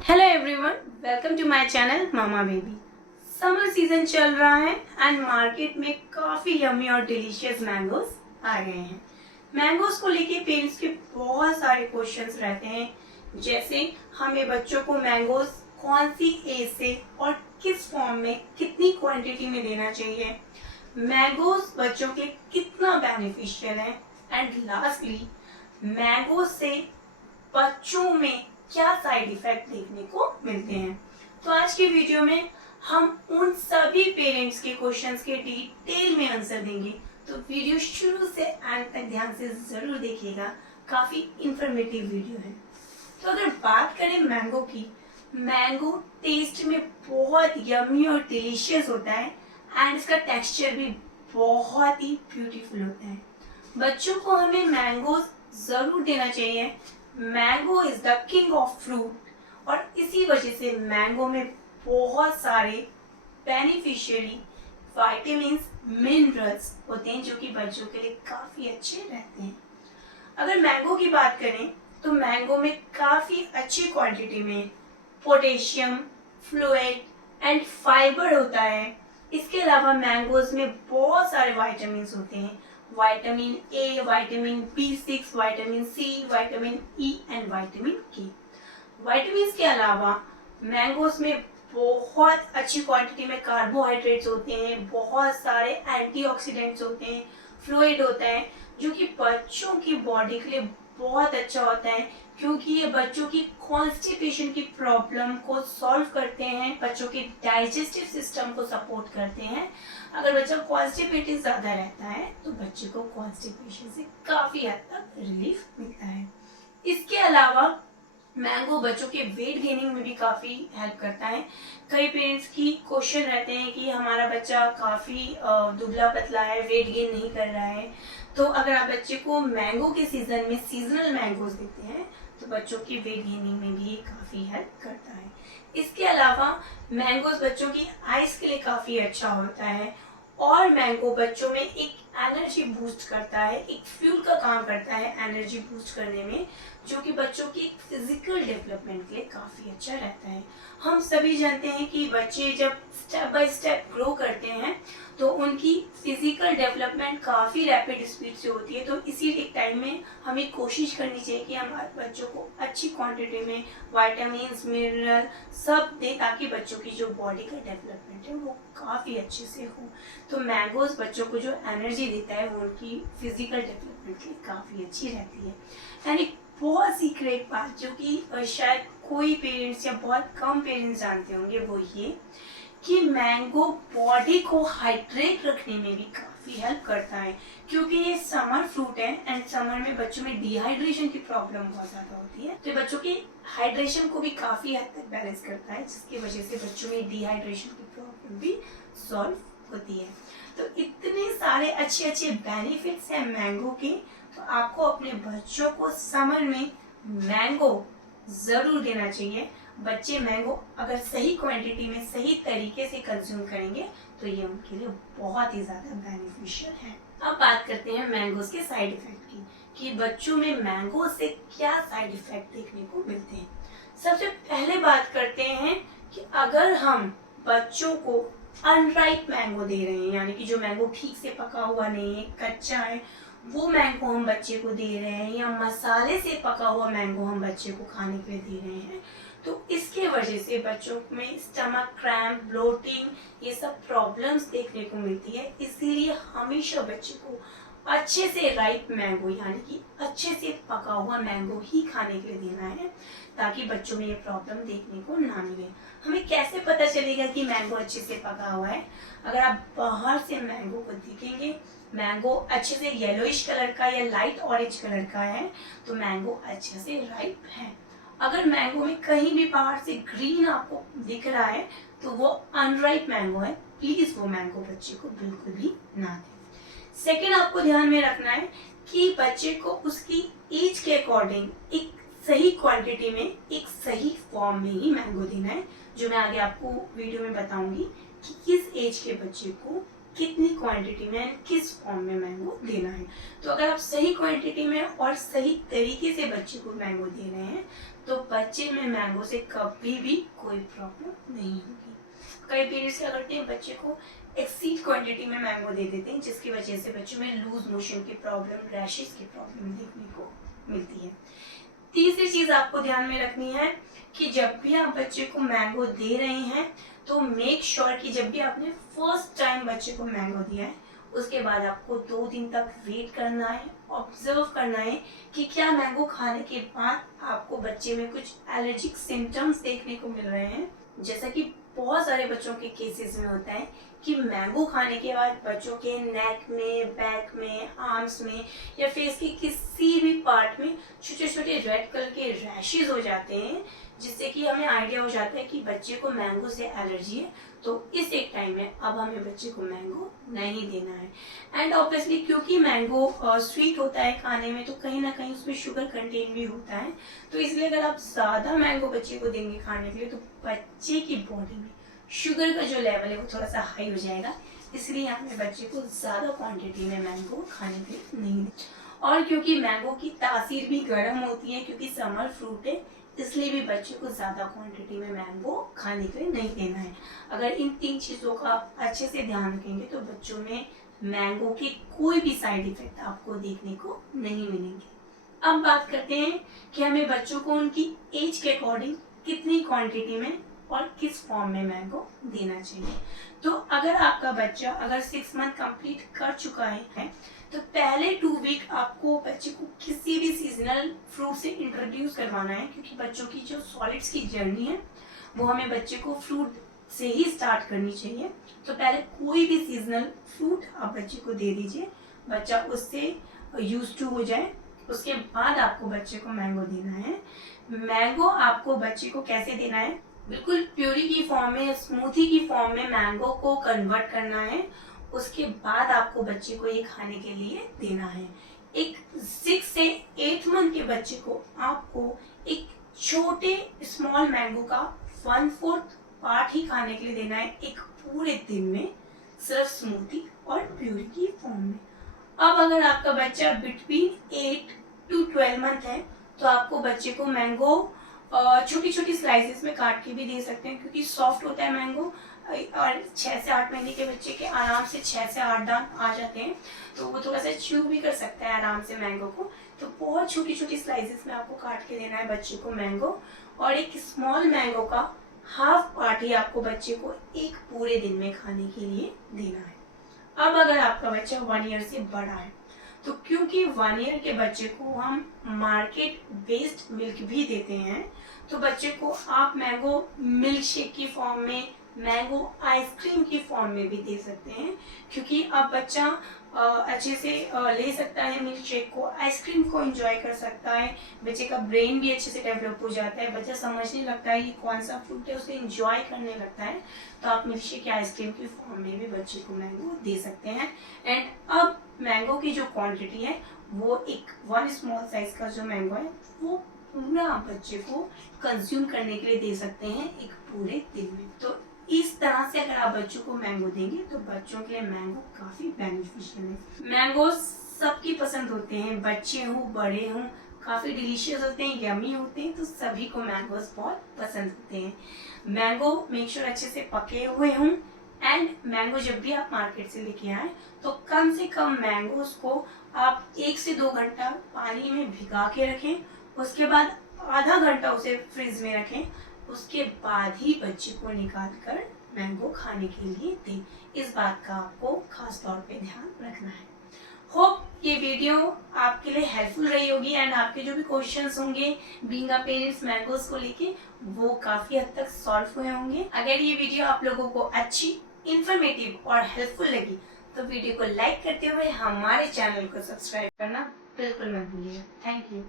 Hello everyone, welcome to my channel mama baby. Summer season चल रहा है and market में काफी यम्मी और डिलीशियस मैंगोज आ गए हैं। मैंगोज को लेके पेरेंट्स के बहुत सारे क्वेश्चंस रहते हैं, जैसे हमें बच्चों को मैंगोज कौन सी एज से और किस फॉर्म में कितनी क्वांटिटी में देना चाहिए, मैंगोज बच्चों के कितना बेनिफिशियल है, एंड लास्टली मैंगोज से बच्चों में क्या साइड इफेक्ट देखने को मिलते हैं। तो आज की वीडियो में हम उन सभी पेरेंट्स के क्वेश्चंस के डिटेल में आंसर देंगे, तो वीडियो शुरू से एंड तक ध्यान से जरूर देखिएगा, काफी इंफॉर्मेटिव वीडियो है। तो अगर बात करें मैंगो की, मैंगो टेस्ट में बहुत यम्मी और डिलीशियस होता है एंड इसका टेक्सचर भी बहुत ही ब्यूटीफुल होता है। बच्चों को हमें मैंगो जरूर देना चाहिए। Mango is the king of fruit और इसी वजह से मैंगो में बहुत सारे बेनिफिशियरी विटामिन्स, मिनरल्स होते हैं जो कि बच्चों के लिए काफी अच्छे रहते हैं। अगर मैंगो की बात करें तो मैंगो में काफी अच्छी क्वांटिटी में पोटेशियम, फ्लूइड एंड फाइबर होता है। इसके अलावा मैंगोज में बहुत सारे विटामिन्स होते हैं, vitamin A, vitamin B6, vitamin C, vitamin E and vitamin K. Vitamins के अलावा मैंगोज में बहुत अच्छी क्वांटिटी में कार्बोहाइड्रेट्स होते हैं, बहुत सारे एंटीऑक्सीडेंट्स होते हैं, फ्लूइड होता है जो कि बच्चों की बॉडी के लिए बहुत अच्छा होता है, क्योंकि ये बच्चों की कॉन्स्टिपेशन की प्रॉब्लम को सॉल्व करते हैं, बच्चों के डाइजेस्टिव सिस्टम को सपोर्ट करते हैं। अगर बच्चा कॉन्स्टिपेटेड ज्यादा रहता है तो बच्चे को कॉन्स्टिपेशन से काफी हद तक रिलीफ मिलता है। इसके अलावा मैंगो बच्चों के वेट गेनिंग में भी काफी हेल्प करता है। कई पेरेंट्स की क्वेश्चन रहते हैं कि हमारा बच्चा काफी दुबला पतला है, वेट गेन नहीं कर रहा है, तो अगर आप बच्चे को मैंगो के सीजन में सीजनल मैंगोज देते हैं तो बच्चों की वेट गेनिंग में भी काफी हेल्प करता है। इसके अलावा मैंगोज बच्चों की आइज के लिए काफी अच्छा होता है और मैंगो बच्चों में एक एनर्जी बूस्ट करता है, एक फ्यूल का काम करता है एनर्जी बूस्ट करने में, जो कि बच्चों की फिजिकल डेवलपमेंट के लिए काफी अच्छा रहता है। हम सभी जानते हैं कि बच्चे जब स्टेप बाय स्टेप ग्रो करते हैं तो उनकी फिजिकल डेवलपमेंट काफी रैपिड स्पीड से होती है, तो इसी एक टाइम में हमें कोशिश करनी चाहिए कि हमारे बच्चों को अच्छी क्वांटिटी में विटामिन्स, मिनरल सब दें, ताकि बच्चों की जो बॉडी का डेवलपमेंट है वो काफी अच्छे से हो। तो मैंगोज बच्चों को जो एनर्जी देता है वो उनकी फिजिकल डेवलपमेंट के लिए काफी अच्छी रहती है। एंड एक बहुत सीक्रेट बात जो कि शायद कोई पेरेंट्स या बहुत कम पेरेंट्स जानते होंगे, वो ये कि मैंगो बॉडी को हाइड्रेट रखने में भी काफी हेल्प करता है, क्योंकि ये समर फ्रूट है एंड समर में बच्चों में डिहाइड्रेशन की प्रॉब्लम बहुत ज्यादा होती है, तो बच्चों की हाइड्रेशन को भी काफी हद तक बैलेंस करता है, जिसकी वजह से बच्चों में डिहाइड्रेशन की प्रॉब्लम भी सॉल्व होती है। तो इतने सारे अच्छे अच्छे बेनिफिट्स हैं मैंगो के, तो आपको अपने बच्चों को समर में मैंगो जरूर देना चाहिए। बच्चे मैंगो अगर सही क्वांटिटी में सही तरीके से कंज्यूम करेंगे तो ये उनके लिए बहुत ही ज्यादा बेनिफिशियल है। अब बात करते हैं मैंगोज के साइड इफेक्ट की, कि बच्चों में मैंगो से क्या साइड इफेक्ट देखने को मिलते हैं। सबसे पहले बात करते हैं कि अगर हम बच्चों को अनराइप मैंगो दे रहे हैं, यानी कि जो मैंगो ठीक से पका हुआ नहीं है, कच्चा है, वो मैंगो हम बच्चे को दे रहे हैं, या मसाले से पका हुआ मैंगो हम बच्चे को खाने के लिए दे रहे हैं, तो इसके वजह से बच्चों में स्टमक क्रैम्प, ब्लोटिंग ये सब प्रॉब्लम्स देखने को मिलती है। इसीलिए हमेशा बच्चे को अच्छे से राइप मैंगो, यानी कि अच्छे से पका हुआ मैंगो ही खाने के लिए देना है, ताकि बच्चों में ये प्रॉब्लम देखने को ना मिले। हमें कैसे पता चलेगा कि मैंगो अच्छे से पका हुआ है? अगर आप बाहर से मैंगो को देखेंगे, मैंगो अच्छे से येलोइश कलर का या लाइट ऑरेंज कलर का है, तो मैंगो अच्छे से राइप है। अगर मैंगो में कहीं भी बाहर से ग्रीन आपको दिख रहा है तो वो अनराइप मैंगो है, प्लीज वो मैंगो बच्चे को बिल्कुल भी ना दें। सेकेंड, आपको ध्यान में रखना है कि बच्चे को उसकी एज के अकॉर्डिंग एक सही क्वांटिटी में, एक सही फॉर्म में ही मैंगो देना है, जो मैं आगे आपको वीडियो में बताऊंगी कि किस एज के बच्चे को कितनी क्वांटिटी में, किस फॉर्म में मैंगो देना है। तो अगर आप सही क्वांटिटी में और सही तरीके से बच्चे को मैंगो दे रहे हैं तो बच्चे में मैंगो से कभी भी कोई प्रॉब्लम नहीं होगी। कई पेरेंट्स क्या करते हैं, बच्चे को एक्सीड क्वांटिटी में मैंगो दे देते हैं, जिसकी वजह से बच्चों में लूज मोशन की प्रॉब्लम, रैशेस की प्रॉब्लम देखने को मिलती है। तीसरी चीज आपको ध्यान में रखनी है कि जब भी आप बच्चे को मैंगो दे रहे हैं तो मेक श्योर कि जब भी आपने फर्स्ट टाइम बच्चे को मैंगो दिया है उसके बाद आपको 2 दिन तक वेट करना है, ऑब्जर्व करना है कि क्या मैंगो खाने के बाद आपको बच्चे में कुछ एलर्जिक सिम्टम्स देखने को मिल रहे हैं। जैसा कि बहुत सारे बच्चों के केसेस में होता है कि मैंगो खाने के बाद बच्चों के नेक में, बैक में, आर्म्स में या फेस के किसी भी पार्ट में छोटे छोटे रेड कलर के रैशेज हो जाते हैं, जिससे कि हमें आइडिया हो जाता है कि बच्चे को मैंगो से एलर्जी है। तो इस एक टाइम में अब हमें बच्चे को मैंगो नहीं देना है। एंड ऑब्वियसली क्योंकि मैंगो स्वीट होता है खाने में, तो कहीं ना कहीं उसमें शुगर कंटेन भी होता है। तो इसलिए अगर आप ज्यादा मैंगो बच्चे को देंगे खाने के लिए तो बच्चे की बॉडी में शुगर का जो लेवल है वो थोड़ा सा हाई हो जाएगा। इसलिए हमें बच्चे को ज्यादा क्वांटिटी में मैंगो खाने के लिए नहीं देना। और क्योंकि मैंगो की तासीर भी गर्म होती है, क्योंकि समर फ्रूट है, इसलिए भी बच्चे को ज्यादा क्वांटिटी में मैंगो खाने के लिए नहीं देना है। अगर इन 3 चीजों का अच्छे से ध्यान रखेंगे तो बच्चों में मैंगो के कोई भी साइड इफेक्ट आपको देखने को नहीं मिलेंगे। अब बात करते हैं कि हमें बच्चों को उनकी एज के अकॉर्डिंग कितनी क्वांटिटी में और किस फॉर्म में मैंगो देना चाहिए। तो अगर आपका बच्चा अगर 6 मंथ कंप्लीट कर चुका है तो पहले 2 वीक आपको बच्चे को किसी भी सीजनल फ्रूट से इंट्रोड्यूस करवाना है, क्योंकि बच्चों की जो सॉलिड्स की जर्नी है वो हमें बच्चे को फ्रूट से ही स्टार्ट करनी चाहिए। तो पहले कोई भी सीजनल फ्रूट आप बच्चे को दे दीजिए, बच्चा उससे यूज टू हो जाए। उसके बाद आपको बच्चे को मैंगो देना है। मैंगो आपको बच्चे को कैसे देना है, बिल्कुल प्यूरी की फॉर्म में, स्मूथी की फॉर्म में मैंगो को कन्वर्ट करना है। उसके बाद आपको बच्चे को ये खाने के लिए देना है। एक 6 से 8 मंथ के बच्चे को आपको एक छोटे स्मॉल मैंगो का 1/4 पार्ट ही खाने के लिए देना है एक पूरे दिन में, सिर्फ स्मूथी और प्यूरी की फॉर्म में। अब अगर आपका बच्चा बिटवीन 8 to 12 मंथ है तो आपको बच्चे को मैंगो छोटी छोटी स्लाइसेस में काट के भी दे सकते हैं, क्योंकि सॉफ्ट होता है मैंगो और 6 से 8 महीने के बच्चे के आराम से 6 से 8 दांत आ जाते हैं, तो वो थोड़ा सा च्यू भी कर सकता है आराम से मैंगो को। तो बहुत छोटी छोटी स्लाइसेस में आपको काट के देना है बच्चे को मैंगो, और एक स्मॉल मैंगो का हाफ पार्ट ही आपको बच्चे को एक पूरे दिन में खाने के लिए देना है। अब अगर आपका बच्चा 1 ईयर से बड़ा है तो क्योंकि 1 ईयर के बच्चे को हम मार्केट बेस्ड मिल्क भी देते हैं, तो बच्चे को आप मैंगो मिल्क शेक की फॉर्म में, मैंगो आइसक्रीम की फॉर्म में भी दे सकते हैं, क्योंकि अब बच्चा अच्छे से ले सकता है मिल्क शेक को, आइसक्रीम को एंजॉय कर सकता है, बच्चे का ब्रेन भी अच्छे से डेवलप हो जाता है, बच्चा समझने लगता है कि कौन सा फ्रूट है, उसे एंजॉय करने लगता है। तो आप मिल्क शेक या आइसक्रीम की फॉर्म में भी बच्चे को मैंगो दे सकते हैं। एंड अब मैंगो की जो क्वांटिटी है वो एक 1 स्मॉल साइज का जो मैंगो है वो पूरा आप बच्चे को कंज्यूम करने के लिए दे सकते हैं एक पूरे दिन में। तो इस तरह से अगर आप बच्चों को मैंगो देंगे तो बच्चों के लिए मैंगो काफी बेनिफिशियल है। मैंगो सबकी पसंद होते हैं, बच्चे हों बड़े हों, काफी डिलीशियस होते हैं, यमी होते हैं, तो सभी को मैंगोज बहुत पसंद होते हैं। मैंगो मेक श्योर अच्छे से पके हुए हों। एंड मैंगो जब भी आप मार्केट से लेके आए तो कम से कम मैंगोज को आप 1 से 2 घंटा पानी में भिगा के रखें, उसके बाद आधा घंटा उसे फ्रिज में रखें, उसके बाद ही बच्चे को निकाल कर मैंगो खाने के लिए दें। इस बात का आपको खास तौर पे ध्यान रखना है। होप ये वीडियो आपके लिए हेल्पफुल रही होगी एंड आपके जो भी क्वेश्चंस होंगे बीइंग अ पेरेंट्स मैंगोज को लेके वो काफी हद तक सॉल्व हुए होंगे। अगर ये वीडियो आप लोगों को अच्छी, इंफॉर्मेटिव और हेल्पफुल लगी तो वीडियो को लाइक करते हुए हमारे चैनल को सब्सक्राइब करना बिल्कुल मत भूलिएगा। Thank you.